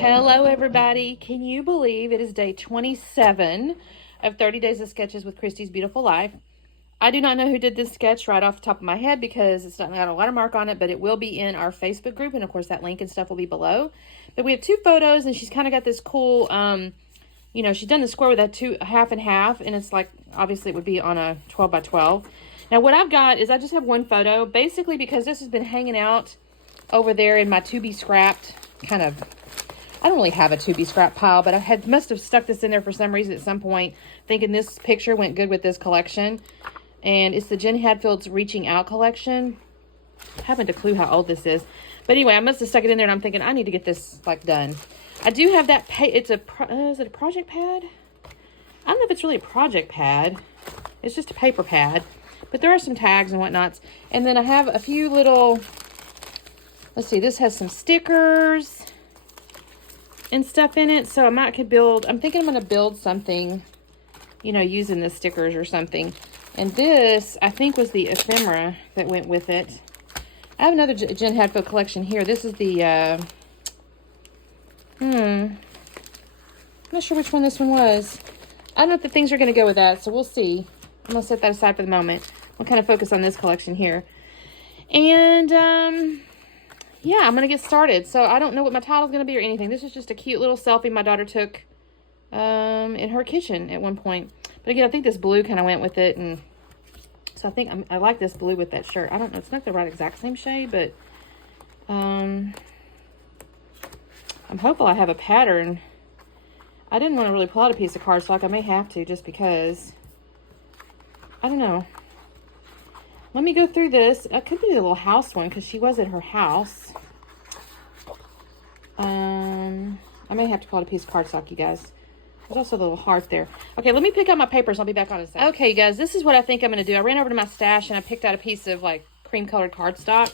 Hello everybody. Can you believe it is day 27 of 30 Days of Sketches with Christy's Beautiful Life? I do not know who did this sketch right off the top of my head because it's not got a watermark on it, but it will be in our Facebook group, and of course that link and stuff will be below. But we have two photos, and she's kind of got this cool, she's done the square with a half and half, and it's like, obviously it would be on a 12 by 12. Now what I've got is I just have one photo, basically because this has been hanging out over there in my to be scrapped kind of, I don't really have a to be scrap pile, but I must have stuck this in there for some reason at some point, thinking this picture went good with this collection. And it's the Jen Hadfield's Reaching Out collection. I haven't a clue how old this is. But anyway, I must have stuck it in there, and I'm thinking I need to get this like done. I do have that, it's a, is it a project pad? I don't know if it's really a project pad. It's just a paper pad. But there are some tags and whatnots. And then I have a few little, let's see, this has some stickers and stuff in it. So I'm thinking I'm going to build something, using the stickers or something. And this, I think, was the ephemera that went with it. I have another Jen Hadfield collection here. This is the, I'm not sure which one this one was. I don't know if the things are going to go with that, so we'll see. I'm going to set that aside for the moment. We'll kind of focus on this collection here. And, yeah, I'm going to get started. So I don't know what my title's going to be or anything. This is just a cute little selfie my daughter took in her kitchen at one point. But again, I think this blue kind of went with it, and so I think I like this blue with that shirt. I don't know, it's not the right exact same shade, but I'm hopeful I have a pattern. I didn't want to really pull out a piece of cardstock. I may have to just because, I don't know. Let me go through this. It could be the little house one because she was at her house. I may have to pull out a piece of cardstock, you guys. There's also a little heart there. Okay, let me pick out my papers. I'll be back on in a second. Okay, guys, this is what I think I'm going to do. I ran over to my stash, and I picked out a piece of, like, cream-colored cardstock.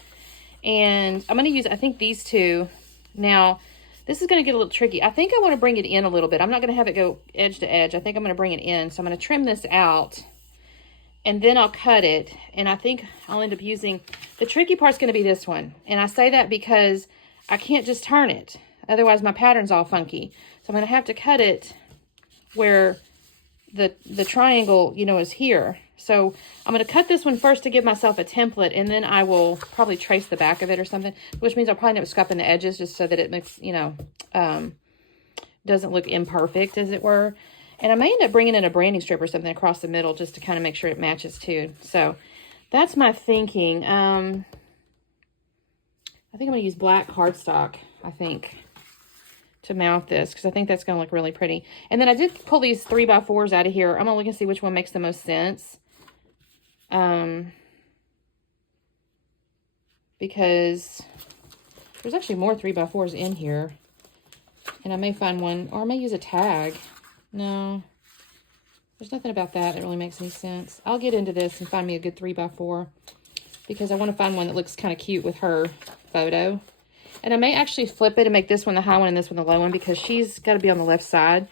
And I'm going to use, I think, these two. Now, this is going to get a little tricky. I think I want to bring it in a little bit. I'm not going to have it go edge to edge. I think I'm going to bring it in. So I'm going to trim this out, and then I'll cut it. And I think I'll end up using, the tricky part's going to be this one. And I say that because I can't just turn it. Otherwise, my pattern's all funky. So I'm going to have to cut it where the triangle, is here. So I'm going to cut this one first to give myself a template, and then I will probably trace the back of it or something, which means I'll probably end up scrapping the edges just so that it makes, doesn't look imperfect, as it were. And I may end up bringing in a branding strip or something across the middle just to kind of make sure it matches too. So that's my thinking. I think I'm going to use black cardstock, to mount this, because I think that's going to look really pretty. And then I did pull these 3x4s out of here. I'm going to look and see which one makes the most sense. Because there's actually more 3x4s in here. And I may find one, or I may use a tag. No, there's nothing about that really makes any sense. I'll get into this and find me a good 3x4, because I want to find one that looks kind of cute with her photo. And I may actually flip it and make this one the high one and this one the low one, because she's got to be on the left side.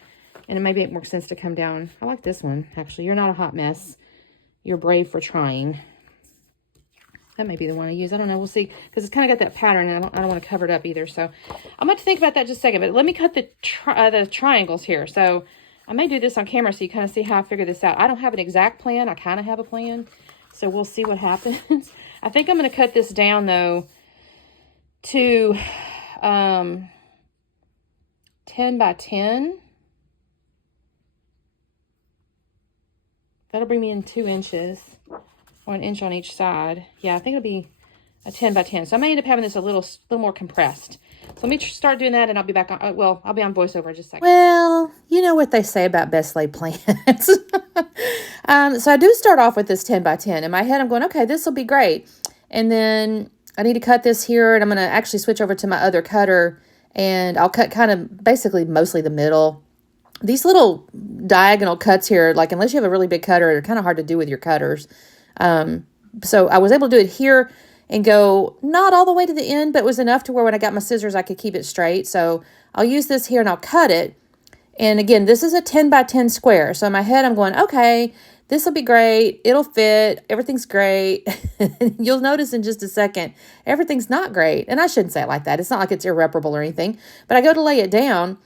And it may make more sense to come down. I like this one, actually. You're not a hot mess. You're brave for trying. That may be the one I use. I don't know. We'll see. Because it's kind of got that pattern, and I don't want to cover it up either. So I'm going to think about that just a second. But let me cut the triangles here. So I may do this on camera so you kind of see how I figure this out. I don't have an exact plan. I kind of have a plan. So we'll see what happens. I think I'm going to cut this down, though, to 10 by 10. That'll bring me in 2 inches, or 1 inch on each side. Yeah, I think it'll be a 10 by 10. So I may end up having this a little more compressed. So let me start doing that, and I'll be back on, I'll be on voiceover in just a second. Well, you know what they say about best laid plans. So I do start off with this 10 by 10. In my head, I'm going, okay, this will be great. And then I need to cut this here, and I'm going to actually switch over to my other cutter, and I'll cut kind of basically mostly the middle. These little diagonal cuts here, like unless you have a really big cutter, they're kind of hard to do with your cutters. So I was able to do it here and go not all the way to the end, but it was enough to where when I got my scissors, I could keep it straight. So I'll use this here and I'll cut it. And again, this is a 10 by 10 square. So in my head, I'm going, okay, this will be great. It'll fit. Everything's great. You'll notice in just a second, everything's not great. And I shouldn't say it like that. It's not like it's irreparable or anything. But I go to lay it down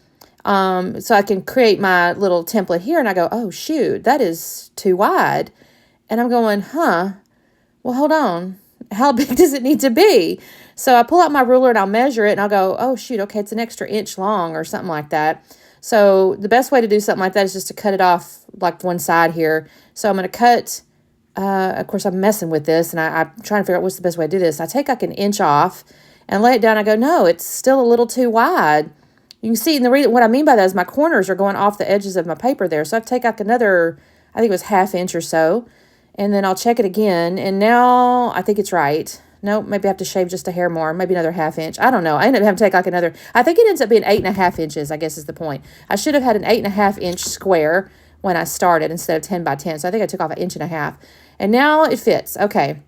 so I can create my little template here. And I go, oh, shoot, that is too wide. And I'm going, well, hold on. How big does it need to be? So I pull out my ruler and I'll measure it. And I'll go, oh, shoot, okay, it's an extra inch long or something like that. So the best way to do something like that is just to cut it off like one side here. So I'm going to cut, of course, I'm messing with this, and I'm trying to figure out what's the best way to do this. I take like an inch off and lay it down. I go, no, it's still a little too wide. You can see, and the reason, what I mean by that is my corners are going off the edges of my paper there. So I take like another, I think it was ½ inch or so, and then I'll check it again. And now I think it's right. Nope, maybe I have to shave just a hair more, maybe another ½ inch. I don't know. I ended up having to take like another, I think it ends up being 8½ inches, I guess is the point. I should have had an 8½ inch square when I started instead of 10 by 10. So I think I took off 1.5 inches. And now it fits. Okay.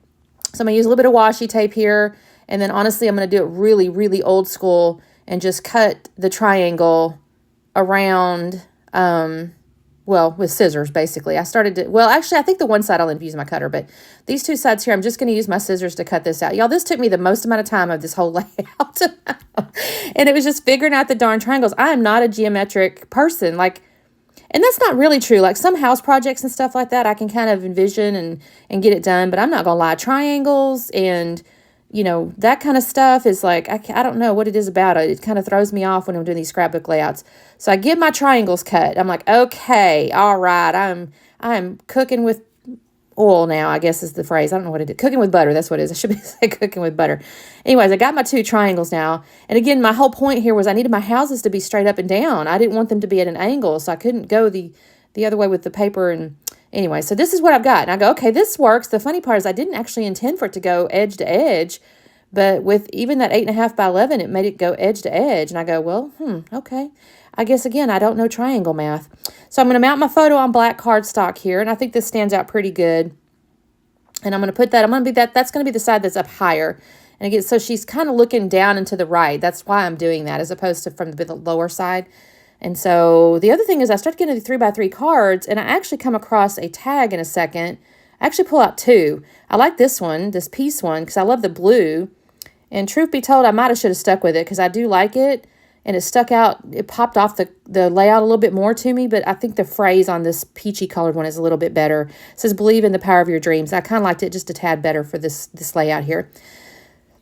So I'm going to use a little bit of washi tape here. And then honestly, I'm going to do it really, really old school and just cut the triangle around, well, with scissors, basically. I started to, well, actually, I think the one side I'll end up using my cutter, but these two sides here, I'm just going to use my scissors to cut this out. Y'all, this took me the most amount of time of this whole layout. And it was just figuring out the darn triangles. I am not a geometric person. Like, and that's not really true. Like some house projects and stuff like that, I can kind of envision and get it done, but I'm not going to lie. Triangles and, you know, that kind of stuff is like, I don't know what it is about it. It kind of throws me off when I'm doing these scrapbook layouts. So I get my triangles cut. I'm like, okay, all right. I'm cooking with oil now, I guess is the phrase. I don't know what it is. Cooking with butter. That's what it is. I should be saying cooking with butter. Anyways, I got my 2 triangles now. And again, my whole point here was I needed my houses to be straight up and down. I didn't want them to be at an angle. So I couldn't go the other way with the paper. And anyway, so this is what I've got. And I go, okay, this works. The funny part is I didn't actually intend for it to go edge to edge. But with even that 8.5 by 11, it made it go edge to edge. And I go, well, okay. I guess, again, I don't know triangle math. So I'm going to mount my photo on black cardstock here. And I think this stands out pretty good. And I'm going to put that, that's going to be the side that's up higher. And again, so she's kind of looking down and to the right. That's why I'm doing that as opposed to from the lower side. And so the other thing is I started getting the 3x3 cards, and I actually come across a tag in a second. I actually pull out 2. I like this one, this piece one, because I love the blue. And truth be told, I might have should have stuck with it because I do like it. And it stuck out, it popped off the layout a little bit more to me, but I think the phrase on this peachy colored one is a little bit better. It says, believe in the power of your dreams. I kind of liked it just a tad better for this layout here.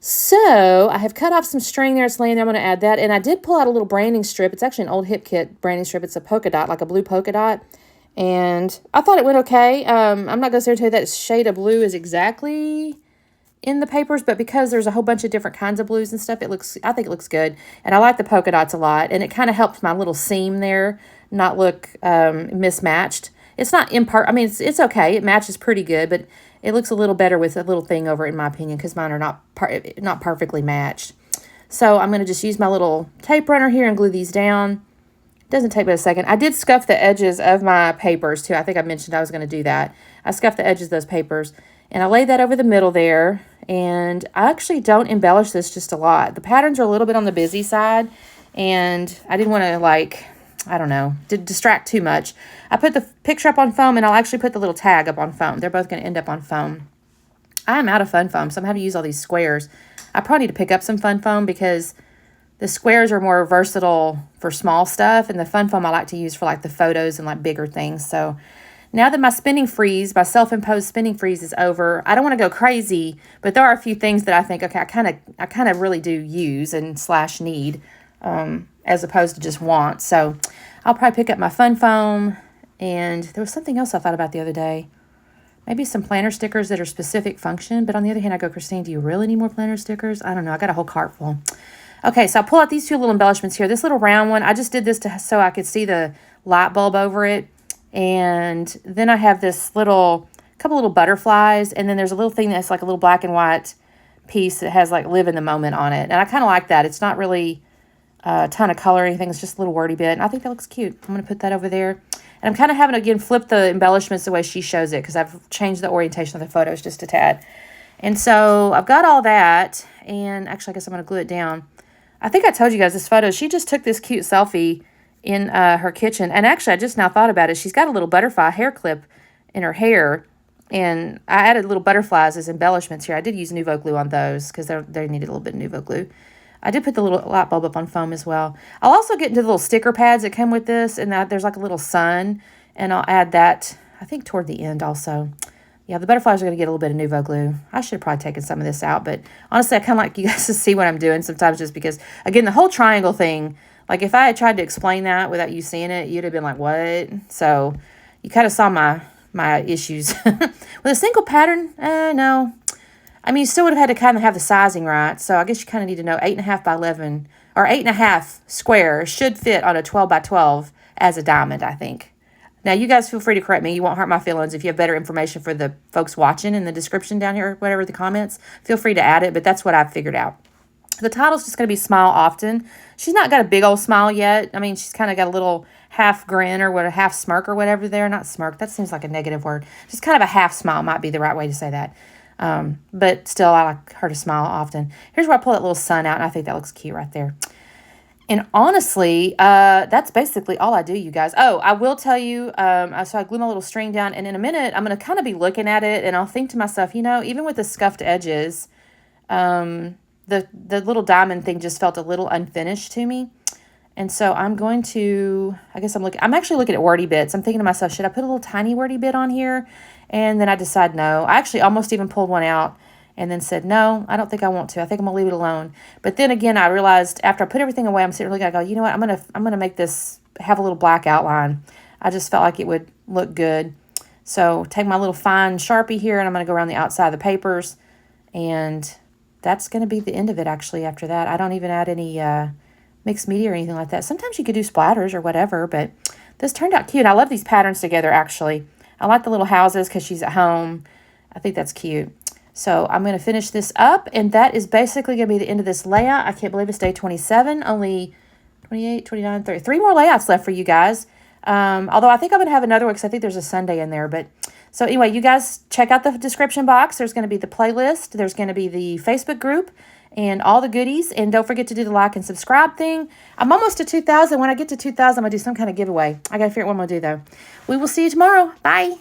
So I have cut off some string there. It's laying there. I'm going to add that. And I did pull out a little branding strip. It's actually an old Hip Kit branding strip. It's a polka dot, like a blue polka dot. And I thought it went okay. I'm not going to say to you that shade of blue is exactly in the papers, but because there's a whole bunch of different kinds of blues and stuff, I think it looks good. And I like the polka dots a lot. And it kind of helps my little seam there not look mismatched. It's not I mean, it's okay. It matches pretty good, but it looks a little better with a little thing over it, in my opinion, because mine are not perfectly matched. So I'm going to just use my little tape runner here and glue these down. It doesn't take but a second. I did scuff the edges of my papers, too. I think I mentioned I was going to do that. I scuffed the edges of those papers, and I laid that over the middle there. And I actually don't embellish this just a lot. The patterns are a little bit on the busy side, and I didn't want to, like, I don't know, distract too much. I put the picture up on foam, and I'll actually put the little tag up on foam. They're both going to end up on foam. I'm out of fun foam, so I'm having to use all these squares. I probably need to pick up some fun foam because the squares are more versatile for small stuff, and the fun foam I like to use for, like, the photos and, like, bigger things. So now that my spinning freeze, my self-imposed spinning freeze is over, I don't want to go crazy, but there are a few things that I think, okay, I kind of really do use and / need, as opposed to just want. So I'll probably pick up my fun foam, and there was something else I thought about the other day. Maybe some planner stickers that are specific function, but on the other hand, I go, Christine, do you really need more planner stickers? I don't know. I got a whole cart full. Okay, so I'll pull out these 2 little embellishments here. This little round one, I just did this so I could see the light bulb over it. And then I have this couple little butterflies, and then there's a little thing that's like a little black and white piece that has like live in the moment on it. And I kind of like that. It's not really a ton of color or anything. It's just a little wordy bit. And I think that looks cute. I'm going to put that over there. And I'm kind of having to, again, flip the embellishments the way she shows it because I've changed the orientation of the photos just a tad. And so I've got all that. And actually, I guess I'm going to glue it down. I think I told you guys this photo. She just took this cute selfie in her kitchen. And actually, I just now thought about it. She's got a little butterfly hair clip in her hair. And I added little butterflies as embellishments here. I did use Nuvo glue on those because they needed a little bit of Nuvo glue. I did put the little light bulb up on foam as well. I'll also get into the little sticker pads that come with this, and there's like a little sun, and I'll add that, I think, toward the end also. Yeah, the butterflies are going to get a little bit of Nuvo glue. I should have probably taken some of this out, but honestly, I kind of like you guys to see what I'm doing sometimes just because, again, the whole triangle thing, like if I had tried to explain that without you seeing it, you'd have been like, what? So you kind of saw my issues. With a single pattern, no. I mean, you still would have had to kind of have the sizing right. So I guess you kind of need to know 8.5 by 11 or 8.5 square should fit on a 12 by 12 as a diamond, I think. Now, you guys feel free to correct me. You won't hurt my feelings. If you have better information for the folks watching in the description down here, or whatever, the comments, feel free to add it. But that's what I've figured out. The title's just going to be Smile Often. She's not got a big old smile yet. I mean, she's kind of got a little half grin or what, a half smirk or whatever there. Not smirk. That seems like a negative word. Just kind of a half smile might be the right way to say that. But still, I like her to smile often. Here's where I pull that little sun out, and I think that looks cute right there. And honestly, that's basically all I do, you guys. Oh, I will tell you, so I glue my little string down, and in a minute, I'm going to kind of be looking at it, and I'll think to myself, you know, even with the scuffed edges, the little diamond thing just felt a little unfinished to me. And so I'm going to, I guess I'm actually looking at wordy bits. I'm thinking to myself, should I put a little tiny wordy bit on here? And then I decide no. I actually almost even pulled one out and then said, no, I don't think I want to. I think I'm going to leave it alone. But then again, I realized after I put everything away, I'm sitting really, I go, you know what? I'm going to make this have a little black outline. I just felt like it would look good. So take my little fine Sharpie here, and I'm going to go around the outside of the papers. And that's going to be the end of it, actually, after that. I don't even add any mixed media or anything like that. Sometimes you could do splatters or whatever, but this turned out cute. I love these patterns together, actually. I like the little houses because she's at home. I think that's cute. So I'm going to finish this up, and that is basically going to be the end of this layout. I can't believe it's day 27, only 28, 29, 30. 3 more layouts left for you guys. Although I think I'm going to have another one because I think there's a Sunday in there. But so anyway, you guys check out the description box. There's going to be the playlist. There's going to be the Facebook group and all the goodies. And don't forget to do the like and subscribe thing. I'm almost to 2,000. When I get to 2,000, I'm going to do some kind of giveaway. I got to figure out what I'm going to do, though. We will see you tomorrow. Bye.